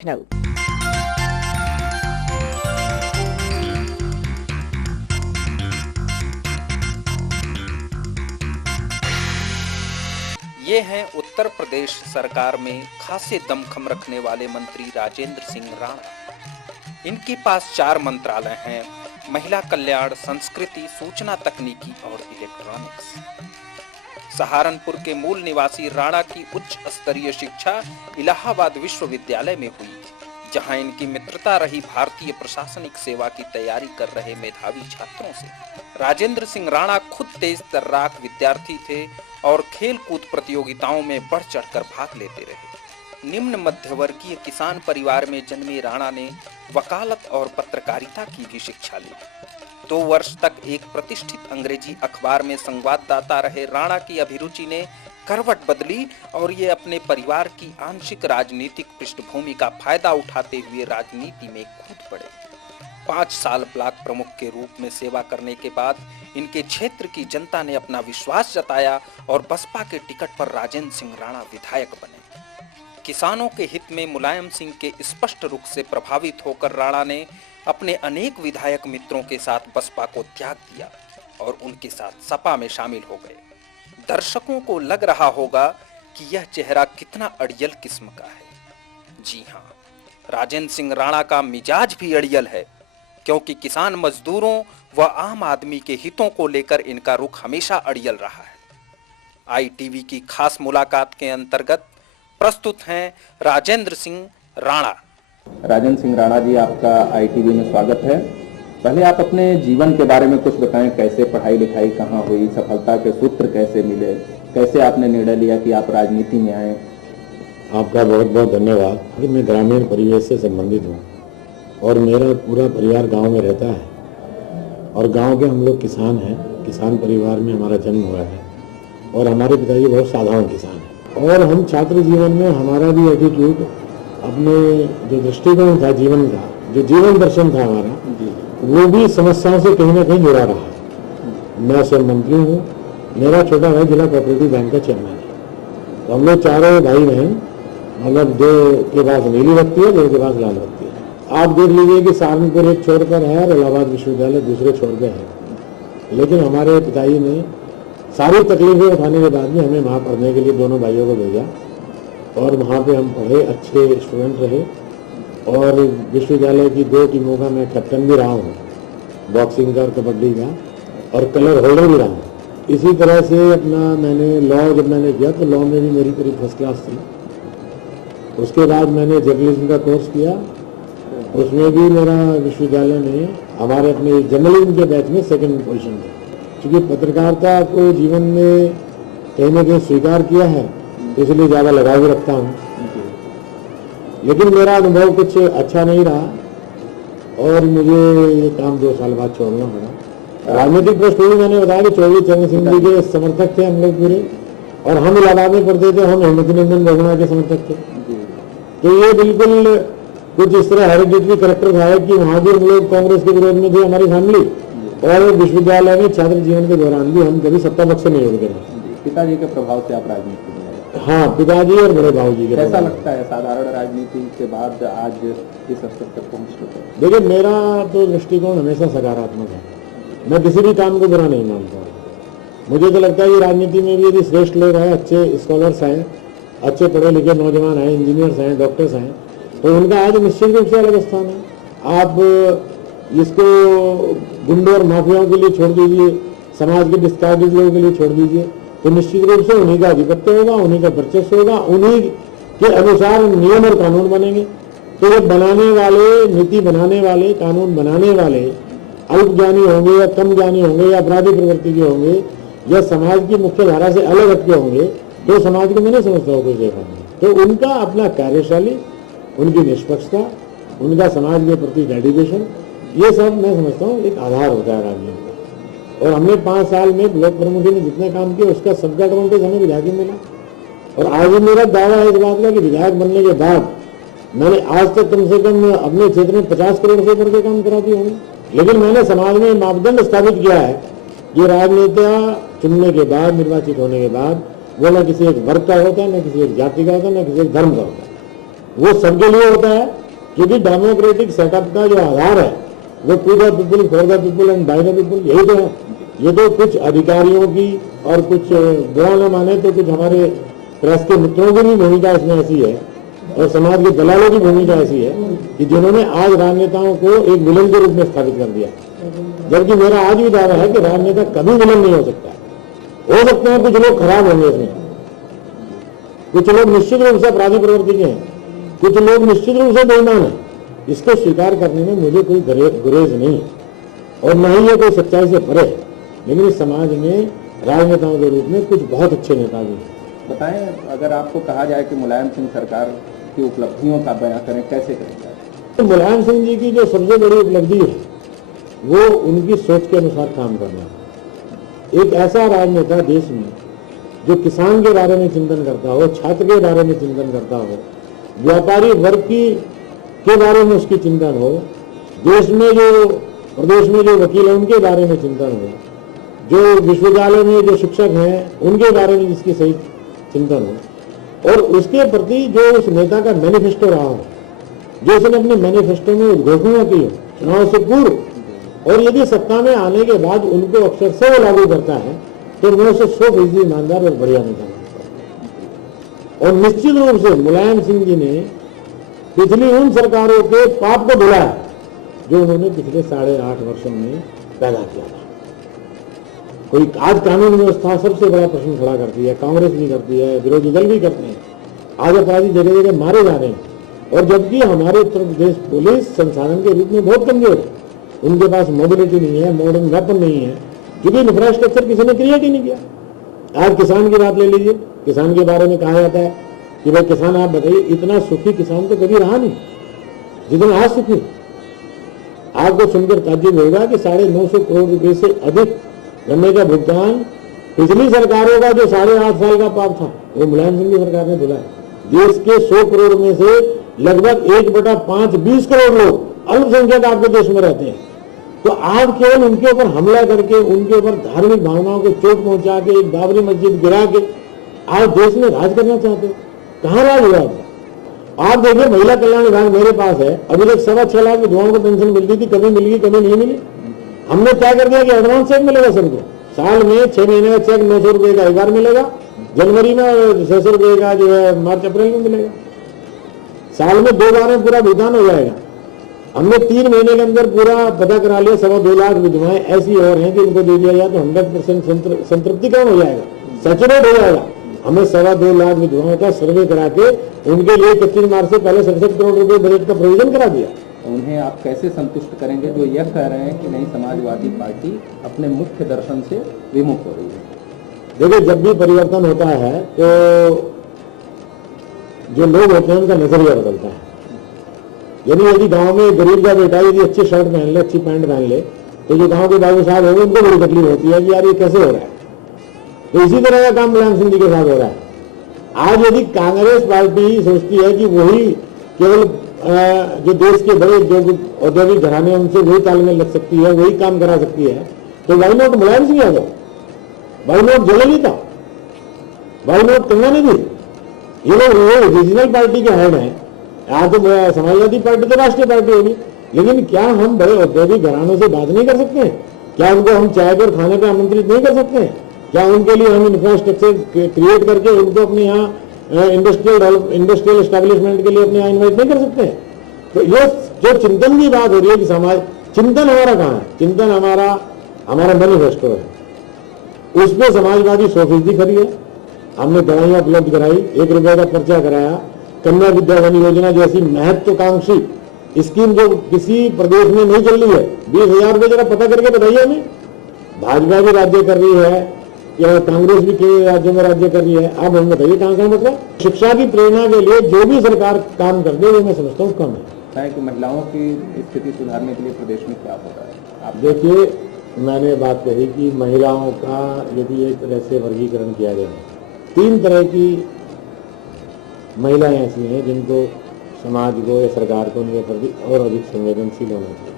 लखनऊ। ये हैं उत्तर प्रदेश सरकार में खासे दमखम रखने वाले मंत्री राजेंद्र सिंह राणा। इनके पास 4 मंत्रालय हैं: महिला कल्याण, संस्कृति, सूचना तकनीकी और इलेक्ट्रॉनिक्स। सहारनपुर के मूल निवासी राणा की उच्च स्तरीय शिक्षा इलाहाबाद विश्वविद्यालय में हुई, जहां इनकी मित्रता रही भारतीय प्रशासनिक सेवा की तैयारी कर रहे मेधावी छात्रों से। राजेंद्र सिंह राणा खुद तेज तर्राक विद्यार्थी थे और खेल कूद प्रतियोगिताओं में बढ़ चढ़कर भाग लेते रहे। निम्न मध्यवर्गीय किसान परिवार में जन्मे राणा ने वकालत और पत्रकारिता की भी शिक्षा ली। 2 वर्ष तक एक प्रतिष्ठित अंग्रेजी अखबार में संवाददाता रहे राणा की अभिरुचि ने करवट बदली और ये अपने परिवार की आंशिक राजनीतिक पृष्ठभूमि का फायदा उठाते हुए राजनीति में कूद पड़े। 5 साल ब्लॉक प्रमुख के रूप में सेवा करने के बाद इनके क्षेत्र की जनता ने अपना विश्वास जताया और बसपा के टिकट पर राजेंद्र सिंह राणा विधायक बने। किसानों के हित में मुलायम सिंह के स्पष्ट रुख से प्रभावित होकर राणा ने अपने अनेक विधायक मित्रों के साथ बसपा को त्याग दिया और उनके साथ सपा में शामिल हो गए। दर्शकों को लग रहा होगा कि यह चेहरा कितना अड़ियल किस्म का है। जी हाँ, राजेंद्र सिंह राणा का मिजाज भी अड़ियल है, क्योंकि किसान मजदूरों व आम आदमी के हितों को लेकर इनका रुख हमेशा अड़ियल रहा है। ITV की खास मुलाकात के अंतर्गत प्रस्तुत हैं राजेंद्र सिंह राणा। राजेंद्र सिंह राणा जी, आपका ITV में स्वागत है। पहले आप अपने जीवन के बारे में कुछ बताएं, कैसे पढ़ाई लिखाई कहाँ हुई, सफलता के सूत्र कैसे मिले, कैसे आपने निर्णय लिया कि आप राजनीति में आए। आपका बहुत बहुत धन्यवाद। मैं ग्रामीण परिवेश से संबंधित हूँ और मेरा पूरा परिवार गांव में रहता है और गांव के हम लोग किसान हैं। किसान परिवार में हमारा जन्म हुआ है और हमारे पिताजी बहुत साधारण किसान हैं। और हम छात्र जीवन में हमारा भी एटीट्यूड, अपने जो दृष्टिकोण था जीवन का, जो जीवन दर्शन था हमारा, वो भी समस्याओं से कहीं ना कहीं जुड़ा रहा। मैं स्वयं मंत्री हूँ, मेरा छोटा भाई जिला कोऑपरेटिव बैंक का चेयरमैन है। तो हम लोग चारों भाई बहन, मतलब 2 के पास नीली बत्ती है, 2 के पास लाल बत्ती है। आप देख लीजिए कि सहारनपुर एक छोर पर है और इलाहाबाद विश्वविद्यालय दूसरे छोर पर है। लेकिन हमारे पिताजी ने सारी तकलीफें उठाने के बाद भी हमें वहाँ पढ़ने के लिए दोनों भाइयों को भेजा और वहाँ पे हम पढ़े, अच्छे स्टूडेंट रहे। और विश्वविद्यालय की 2 टीमों का मैं कैप्टन भी रहा हूँ, बॉक्सिंग का और कबड्डी का, और कलर होल्डर भी रहा हूँ। इसी तरह से अपना मैंने लॉ जब मैंने किया तो लॉ में भी मेरी करीब फर्स्ट क्लास थी। उसके बाद मैंने जर्नलिज्म का कोर्स किया, उसमें भी मेरा विश्वविद्यालय में हमारे अपने जर्नलिज्म के बैच में 2nd पोजीशन था। क्योंकि पत्रकारिता को जीवन में कहीं ना कहीं स्वीकार किया है, इसलिए ज़्यादा लगाव भी रखता हूँ। लेकिन मेरा अनुभव कुछ अच्छा नहीं रहा और मुझे ये काम 2 साल बाद छोड़ना पड़ा। राजनीतिक पृष्ठभूमि मैंने बताया कि चौधरी चरण सिंह जी के समर्थक थे हम लोग पूरे, और हम इलाहाबाद में पढ़ते थे, हम हेमंत नंदन रघुना के समर्थक थे। तो ये बिल्कुल कुछ इस तरह हेरिडिटरी करेक्टर था कि वहाँ भी हम लोग कांग्रेस के विरोध में थे, हमारी फैमिली, और विश्वविद्यालय में छात्र जीवन के दौरान भी हम कभी सत्ता पक्ष से नहीं जुड़ गए। पिताजी के प्रभाव से आप राजनीति में आए? हाँ, पिताजी और बड़े भाऊ जी के। कैसा लगता है साधारण राजनीति के बाद आज इस स्तर तक पहुँच चुके? देखिए, मेरा तो दृष्टिकोण हमेशा सकारात्मक है। मैं किसी भी काम को बुरा नहीं मानता। मुझे तो लगता है कि राजनीति में भी यदि श्रेष्ठ लोग हैं, अच्छे स्कॉलर्स हैं, अच्छे पढ़े लिखे नौजवान हैं, इंजीनियर्स हैं, डॉक्टर्स हैं, तो उनका आज निश्चित रूप से अलग स्थान है। आप इसको गुंडों और माफियाओं के लिए छोड़ दीजिए, समाज के डिस्कार्डेड लोगों के लिए छोड़ दीजिए, तो निश्चित रूप से उन्हीं का आधिपत्य होगा, उन्हीं का वर्चस्व होगा, उन्हीं के अनुसार नियम और कानून बनेंगे। तो ये बनाने वाले, नीति बनाने वाले, कानून बनाने वाले अल्प ज्ञानी होंगे या कम ज्ञानी होंगे या अपराधी प्रवृत्ति के होंगे या समाज की मुख्य धारा से अलग हटके होंगे, तो समाज को मैं नहीं समझता हूँ कोई देखा नहीं। तो उनका अपना कार्यशैली, उनकी निष्पक्षता, उनका समाज के प्रति डेडिकेशन, ये सब मैं समझता हूँ एक आधार होता है राजनीति का। और हमने 5 साल में ब्लॉक प्रमुखी ने जितने काम किए उसका सबका एडवांटेज हमें विधायक मिला। और आज भी मेरा दावा है इस बात का कि विधायक बनने के बाद मैंने आज तक कम से कम अपने क्षेत्र में 50 करोड़ से ऊपर के काम करा दिए होंगे। लेकिन मैंने समाज में मापदंड स्थापित किया है कि राजनेता चुनने के बाद, निर्वाचित होने के बाद, वो न किसी एक वर्ग का होता है, न किसी एक जाति का होता है, न किसी एक धर्म का होता है। वो सबके लिए होता है, क्योंकि डेमोक्रेटिक सेटअप का जो आधार है वो to the people, for the people and by the people, यही तो है। ये तो कुछ अधिकारियों की और कुछ बुरा न माने तो कुछ हमारे प्रेस के मित्रों की भी भूमिका इसमें ऐसी है और समाज के दलालों की भूमिका ऐसी है कि जिन्होंने आज राजनेताओं को एक विलन के रूप में स्थापित कर दिया, जबकि मेरा आज भी दावा है कि राजनेता कभी विलन नहीं हो सकता। हो सकते हैं कुछ लोग खराब होंगे इसमें, कुछ लोग निश्चित रूप से अपराधी प्रवृत्ति के हैं, कुछ लोग निश्चित रूप से बेईमान है। इसको स्वीकार करने में मुझे कोई गुरेज नहीं है और न ही ये कोई सच्चाई से परे, लेकिन इस समाज में राजनेताओं के रूप में कुछ बहुत अच्छे नेता भी हैं। बताएं, अगर आपको कहा जाए कि मुलायम सिंह सरकार की उपलब्धियों का बयां करें, कैसे करेंगे? तो मुलायम सिंह जी की जो सबसे बड़ी उपलब्धि है वो उनकी सोच के अनुसार काम करना है। एक ऐसा राजनेता देश में जो किसान के बारे में चिंतन करता हो, छात्र के बारे में चिंतन करता हो, व्यापारी वर्ग के बारे में उसकी चिंतन हो, देश में जो प्रदेश में जो वकील हैं उनके बारे में चिंतन हो, जो विश्वविद्यालय में जो शिक्षक हैं उनके बारे में जिसकी सही चिंतन हो, और उसके प्रति जो उस नेता का मैनिफेस्टो रहा हो, जो उसने अपने मैनिफेस्टो में घोषणा की हो चुनाव से पूर्व, और यदि सत्ता में आने के बाद उनको अक्सर से वो लागू करता है, तो मैं उसे 100% ईमानदार और बढ़िया नेता मानता हूं। और निश्चित रूप से मुलायम सिंह जी ने पिछली उन सरकारों के पाप को धुलाया जो उन्होंने पिछले 8.5 वर्षों में पैदा किया था। कोई आज कानून व्यवस्था सबसे बड़ा प्रश्न खड़ा करती है, कांग्रेस भी करती है, विरोधी दल भी करते हैं। आज अपराधी जगह जगह मारे जा रहे हैं, और जबकि हमारे उत्तर प्रदेश पुलिस संसाधन के रूप में बहुत कमजोर है, उनके पास मोबिलिटी नहीं है, मॉडर्न वेपन नहीं है, क्योंकि इंफ्रास्ट्रक्चर किसी ने क्रिएट ही नहीं किया। आज किसान की बात ले लीजिए, किसान के बारे में कहा जाता है कि भाई किसान, आप बताइए, इतना सुखी किसान तो कभी रहा नहीं जितना आज सुखी। आपको सुनकर ताज्जुब होगा कि 950 करोड़ रुपए से अधिक गन्ने का भुगतान पिछली सरकारों का जो 8.5 साल का पाप था वो मुलायम सिंह की सरकार ने धुलाया। देश के 100 करोड़ में से लगभग 1/5 20 करोड़ लोग अल्पसंख्यक आपके देश में रहते हैं। तो आप केवल उनके ऊपर हमला करके, उनके ऊपर धार्मिक भावनाओं को चोट पहुंचा के, एक बाबरी मस्जिद गिरा के आज देश में राज करना चाहते हो? कहां राज हुआ? आप देखिए, महिला कल्याण विभाग मेरे पास है, अभी तक 6.25 लाख विधवाओं को पेंशन मिलती थी, कभी मिल कभी नहीं मिली। हमने क्या कर दिया कि एडवांस चेक मिलेगा सबको, साल में 6 महीने का चेक 900 रुपए का एक बार मिलेगा, जनवरी में 600 रुपए का जो है मार्च अप्रैल में मिलेगा, साल में 2 बार में पूरा भुगतान हो जाएगा। हमने 3 महीने के अंदर पूरा पता करा लिया, 2.25 लाख विधवाएं ऐसी और हैं कि उनको दे दिया जाए तो 100% संतृप्तिकरण हो जाएगा, सैचुरेट हो जाएगा। हमें 2.25 लाख विधवाओं का सर्वे करा के उनके लिए 25 मार्च से पहले 67 करोड़ रुपए बजट का प्रोविजन करा दिया। उन्हें आप कैसे संतुष्ट करेंगे जो यह कह रहे हैं कि नहीं, समाजवादी पार्टी अपने मुख्य दर्शन से विमुख हो रही है? देखिए, जब भी परिवर्तन होता है तो जो लोग होते हैं उनका नजरिया बदलता है। यदि गांव में गरीब का बेटा यदि अच्छी शर्ट पहन ले, अच्छी पैंट पहन ले, तो जो गांव के बाबू साहब होंगे उनको बड़ी तकलीफ होती है कि यार ये कैसे हो रहा है। तो इसी तरह का काम मुलायम सिंह जी के साथ हो रहा है। आज यदि कांग्रेस पार्टी सोचती है कि वही केवल जो देश के बड़े जो औद्योगिक घराने उनसे वही तालमेल लग सकती है, वही काम करा सकती है, तो why not Mulayam Singh Yadav, why not Jayalalithaa, why not Karunanidhi? ये लोग रीजनल पार्टी के हेड हैं। आज तो समाजवादी पार्टी तो राष्ट्रीय पार्टी होगी, लेकिन क्या हम बड़े औद्योगिक घरानों से बात नहीं कर सकते हैं? क्या उनको हम चाय पर खाने पर आमंत्रित नहीं कर सकते हैं? क्या उनके लिए हम इंफ्रास्ट्रक्चर क्रिएट करके उनको अपने यहाँ इंडस्ट्रियल एस्टेब्लिशमेंट के लिए अपने यहाँ इन्वाइट नहीं कर सकते हैं? तो ये जो चिंतन की बात हो रही है कि समाज चिंतन हमारा कहाँ है? चिंतन हमारा मैनिफेस्टो है, उस पर समाजवादी 100% खड़ी है। हमने दवाइयां उपलब्ध कराई, 1 रुपए का पर्चा कराया, कन्या विद्याधन योजना जैसी महत्वाकांक्षी स्कीम जो किसी प्रदेश में नहीं चल रही है, 20,000 रुपए जरा पता करके बताइए हमें। भाजपा भी राज्य कर रही है या कांग्रेस भी कई राज्यों में राज्य कर रही है, आप हमें बताइए कहाँ कहाँ मतलब। शिक्षा की प्रेरणा के लिए जो भी सरकार काम कर दे वो मैं समझता हूँ कम है। कि महिलाओं की स्थिति सुधारने के लिए प्रदेश में क्या हो रहा है? आप देखिए, मैंने बात कही कि महिलाओं का यदि एक तरह से वर्गीकरण किया जाए, 3 तरह की महिलाएं ऐसी हैं जिनको समाज को या सरकार को उनके प्रति और अधिक संवेदनशील होना चाहिए।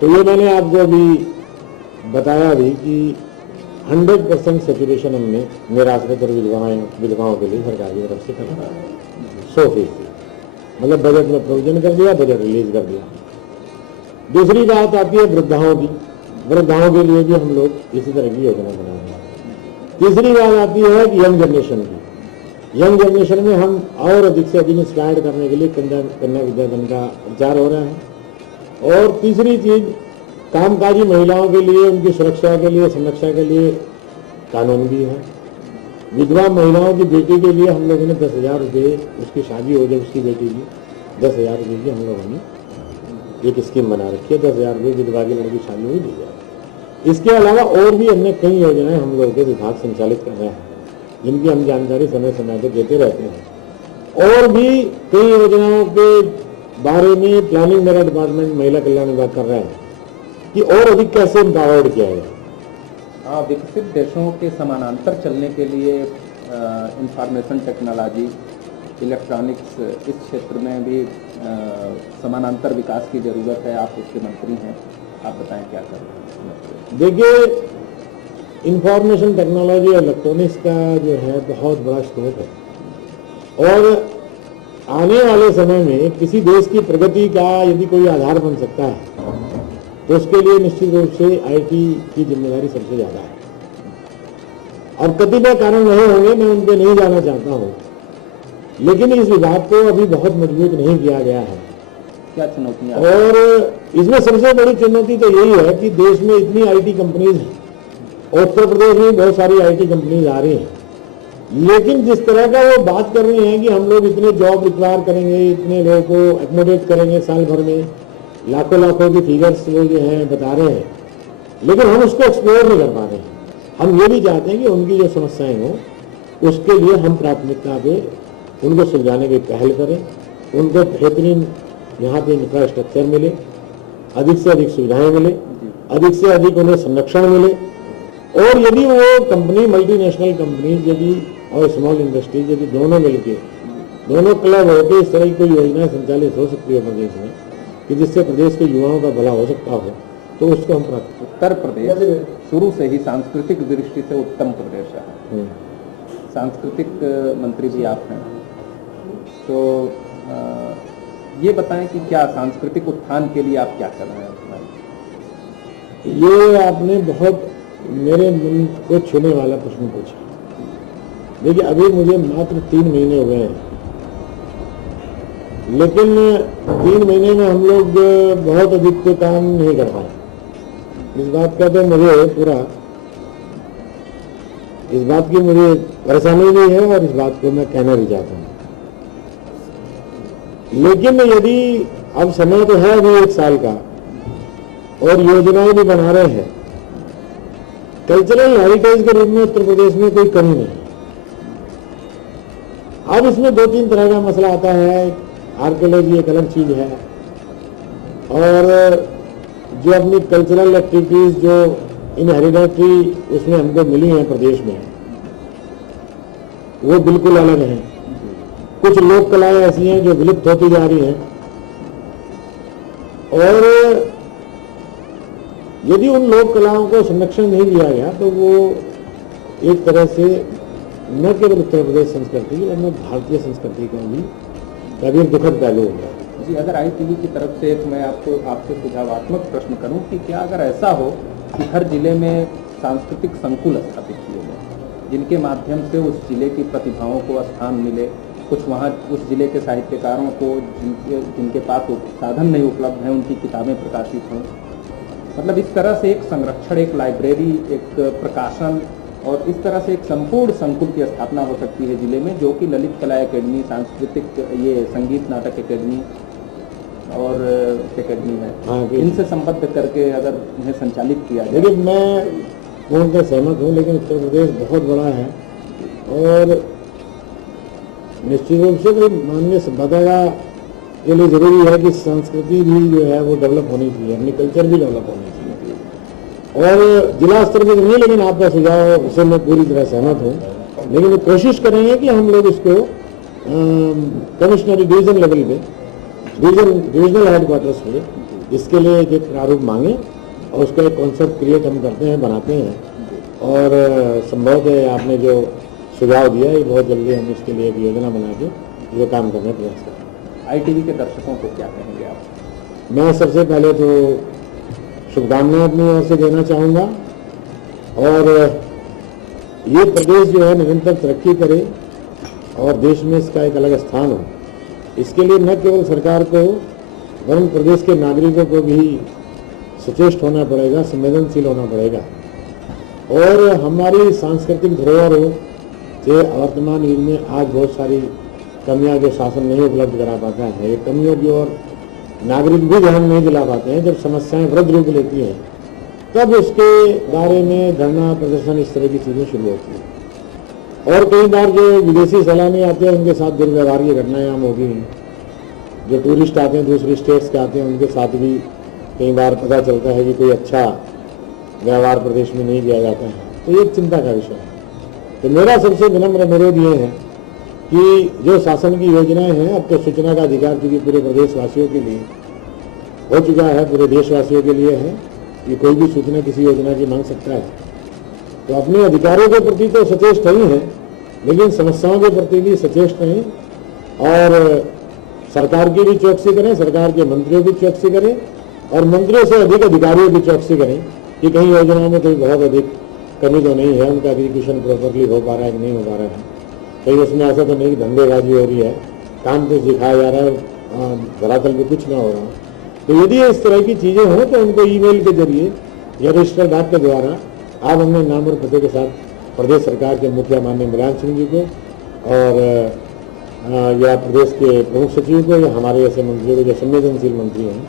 तो ये मैंने आपको अभी बताया भी कि 100% सैचुरेशन हमने निराश्रित और विधवाओं के लिए सरकार की तरफ से करना है, 100%। मतलब बजट में प्रोविजन कर दिया, बजट रिलीज कर दिया। दूसरी बात आती है वृद्धाओं की, वृद्धाओं के लिए भी हम लोग इसी तरह की योजना बना रहे हैं। तीसरी बात आती है कि यंग जनरेशन की, यंग जनरेशन में हम और अधिक से अधिक इंस्पायर करने के लिए कन्या विद्याधन का प्रचार हो रहा है। और तीसरी चीज, कामकाजी महिलाओं के लिए, उनकी सुरक्षा के लिए, संरक्षा के लिए कानून भी है। विधवा महिलाओं की बेटी के लिए हम लोगों ने 10,000 रुपये, उसकी शादी हो जाए उसकी बेटी की 10,000 रुपये की हम लोगों ने एक स्कीम बना रखी है। 10,000 रुपये विधवा की लड़की शादी हुई दी जाए। इसके अलावा और भी अन्य कई योजनाएं हम लोगों के विभाग संचालित कर रहे हैं, जिनकी हम जानकारी समय समय पर देते रहते हैं। और भी कई योजनाओं के बारे में प्लानिंग मेरा डिपार्टमेंट महिला कल्याण विभाग कर रहा है कि और अधिक कैसे एम्पावर्ड किया जाए। विकसित देशों के समानांतर चलने के लिए इंफॉर्मेशन टेक्नोलॉजी, इलेक्ट्रॉनिक्स, इस क्षेत्र में भी समानांतर विकास की जरूरत है। आप उसके मंत्री हैं, आप बताएं क्या कर रहे हैं। देखिए, इंफॉर्मेशन टेक्नोलॉजी और इलेक्ट्रॉनिक्स का जो है बहुत बड़ा स्कोप है, और आने वाले समय में किसी देश की प्रगति का यदि कोई आधार बन सकता है तो उसके लिए निश्चित रूप से आईटी की जिम्मेदारी सबसे ज्यादा है। और कतिपय कारण नहीं होंगे, मैं उन पर नहीं जाना चाहता हूं, लेकिन इस विभाग को अभी बहुत मजबूत नहीं किया गया है। क्या चुनौतियां? और इसमें सबसे बड़ी चुनौती तो यही है कि देश में इतनी आईटी कंपनीज हैं, उत्तर प्रदेश में बहुत सारी आईटी कंपनीज आ रही हैं, लेकिन जिस तरह का वो बात कर रही हैं कि हम लोग इतने जॉब रिक्वायर करेंगे, इतने लोगों को एकोमोडेट करेंगे साल भर में, लाखों लाखों की फिगर्स वो जो है बता रहे हैं, लेकिन हम उसको एक्सप्लोर नहीं कर पा रहे हैं। हम ये भी चाहते हैं कि उनकी जो समस्याएं हो उसके लिए हम प्राथमिकता पे उनको सुलझाने की पहल करें, उनको बेहतरीन यहाँ पे इंफ्रास्ट्रक्चर मिले, अधिक से अधिक सुविधाएं मिले, अधिक से अधिक उन्हें संरक्षण मिले। और यदि वो कंपनी, मल्टीनेशनल कंपनी यदि और स्मॉल इंडस्ट्रीज यदि दोनों मिलके, दोनों क्लब होकर इस तरह की कोई योजना संचालित हो सकती है प्रदेश में कि जिससे प्रदेश के युवाओं का भला हो सकता हो, तो उसको हम उत्तर प्रदेश शुरू से ही सांस्कृतिक दृष्टि से उत्तम प्रदेश है। सांस्कृतिक मंत्री भी आप हैं, तो ये बताएं कि क्या सांस्कृतिक उत्थान के लिए आप क्या कर रहे हैं? ये आपने बहुत मेरे मन को छूने वाला प्रश्न पूछा। देखिए, अभी मुझे मात्र 3 महीने हो गए हैं, लेकिन 3 महीने में हम लोग बहुत अधिक तो काम नहीं कर पाए। इस बात का तो मुझे पूरा, इस बात की मुझे परेशानी भी है और इस बात को मैं कहना भी चाहता हूँ। लेकिन यदि अब समय तो है अभी 1 साल का और योजनाएं भी बना रहे हैं, कल्चरल हेरिटेज के रूप में उत्तर प्रदेश में कोई कमी नहीं है। अब इसमें 2-3 तरह का मसला आता है। आर्कियोलॉजी एक अलग चीज है, और जो अपनी कल्चरल एक्टिविटीज जो इनहेरिडेटरी उसमें हमको मिली हैं प्रदेश में, वो बिल्कुल अलग हैं। कुछ लोक कलाएं ऐसी हैं जो विलुप्त होती जा रही हैं, और यदि उन लोक कलाओं को संरक्षण नहीं दिया गया तो वो एक तरह से न केवल उत्तर प्रदेश संस्कृति लेकिन भारतीय संस्कृति का भी कभी दुखद पहलू हो गया। जी, अगर ITV की तरफ से एक मैं आपसे सुझावात्मक प्रश्न करूं कि क्या अगर ऐसा हो कि हर जिले में सांस्कृतिक संकुल स्थापित किए जाए, जिनके माध्यम से उस जिले की प्रतिभाओं को स्थान मिले, कुछ वहाँ उस जिले के साहित्यकारों को जिनके पास साधन नहीं उपलब्ध हैं, उनकी किताबें प्रकाशित हों, मतलब इस तरह से एक संरक्षण, एक लाइब्रेरी, एक प्रकाशन और इस तरह से एक संपूर्ण संकुल की स्थापना हो सकती है जिले में, जो कि ललित कला एकेडमी, सांस्कृतिक ये संगीत नाटक एकेडमी और एकेडमी है, इनसे संबद्ध करके अगर इन्हें संचालित किया जाए। लेकिन मैं पूर्णतः सहमत हूँ, लेकिन उत्तर प्रदेश बहुत बड़ा है और निश्चित रूप से कोई मानवीय सभ्यता के लिए जरूरी है कि संस्कृति भी जो है वो डेवलप होनी चाहिए, अपनी कल्चर भी डेवलप होनी चाहिए। और जिला स्तर पर नहीं, लेकिन आपका सुझाव उससे मैं पूरी तरह सहमत हूँ। लेकिन कोशिश करेंगे कि हम लोग इसको कमिश्नरी डिवीजन लेवल पे, डिविजनल हेडक्वार्टर्स पे इसके लिए एक प्रारूप मांगे और उसका एक कॉन्सेप्ट क्रिएट हम करते हैं, बनाते हैं। और संभव है आपने जो सुझाव दिया है बहुत जल्दी हम इसके लिए एक योजना बना के ये काम करने का प्रयास करें। ITV के दर्शकों को क्या कहेंगे आप? मैं सबसे पहले तो शुभकामनाएं अपनी ओर से देना चाहूँगा और ये प्रदेश जो है निरंतर तरक्की करे और देश में इसका एक अलग स्थान हो। इसके लिए न केवल सरकार को वरन प्रदेश के नागरिकों को भी सचेष्ट होना पड़ेगा, संवेदनशील होना पड़ेगा और हमारी सांस्कृतिक धरोहरों से वर्तमान युग में आज बहुत सारी कमियां जो शासन नहीं उपलब्ध करा पाता है, ये कमियों की ओर नागरिक भी ध्यान नहीं दिला पाते हैं। जब समस्याएं वृद्ध रूप लेती हैं तब उसके बारे में धरना प्रदर्शन इस तरह की चीजें शुरू होती हैं और कई बार जो विदेशी सैलानी आते हैं उनके साथ दुर्व्यवहार की घटनाएं आम हो गई हैं। जो टूरिस्ट आते हैं दूसरी स्टेट्स के आते हैं उनके साथ भी कई बार पता चलता है कि कोई अच्छा व्यवहार प्रदेश में नहीं किया जाता है, तो ये एक चिंता का विषय है। तो मेरा सबसे विनम्र अनुरोध ये है कि जो शासन की योजनाएं हैं, अब तो सूचना का अधिकार चूंकि पूरे प्रदेशवासियों के लिए हो चुका है, पूरे देशवासियों के लिए है कि कोई भी सूचना किसी योजना की मांग सकता है, तो अपने अधिकारों के प्रति तो सचेष्ट नहीं है लेकिन समस्याओं के प्रति भी सचेष्ट रहें और सरकार की भी चौकसी करें, सरकार के मंत्रियों की चौकसी करें और मंत्रियों से अधिक अधिकारियों की चौकसी करें कि कहीं योजनाओं में कोई बहुत अधिक कमी तो नहीं है, उनका एग्जीक्यूशन प्रॉपरली हो पा रहा है कि नहीं हो पा रहा है, कहीं उसमें ऐसा तो नहीं कि धंधेबाजी हो रही है, काम कुछ दिखाया जा रहा है, धरातल पे कुछ ना हो रहा। तो यदि इस तरह की चीजें हों तो उनको ईमेल के जरिए या रजिस्टर डाक के द्वारा आप अपने नाम और पते के साथ प्रदेश सरकार के मुखिया माननीय मुलायम सिंह जी को और या प्रदेश के प्रमुख सचिव को या हमारे ऐसे मंत्रियों को जो संवेदनशील मंत्री हैं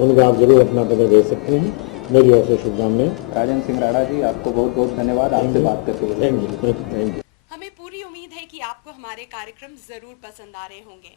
उनको आप जरूर अपना पत्र भेज सकते हैं। मेरी ओर से शुभकामनाएं। राजेंद्र सिंह राणा जी, आपको बहुत बहुत धन्यवाद आपसे बात करके। Thank you. हमें पूरी उम्मीद है कि आपको हमारे कार्यक्रम जरूर पसंद आ रहे होंगे।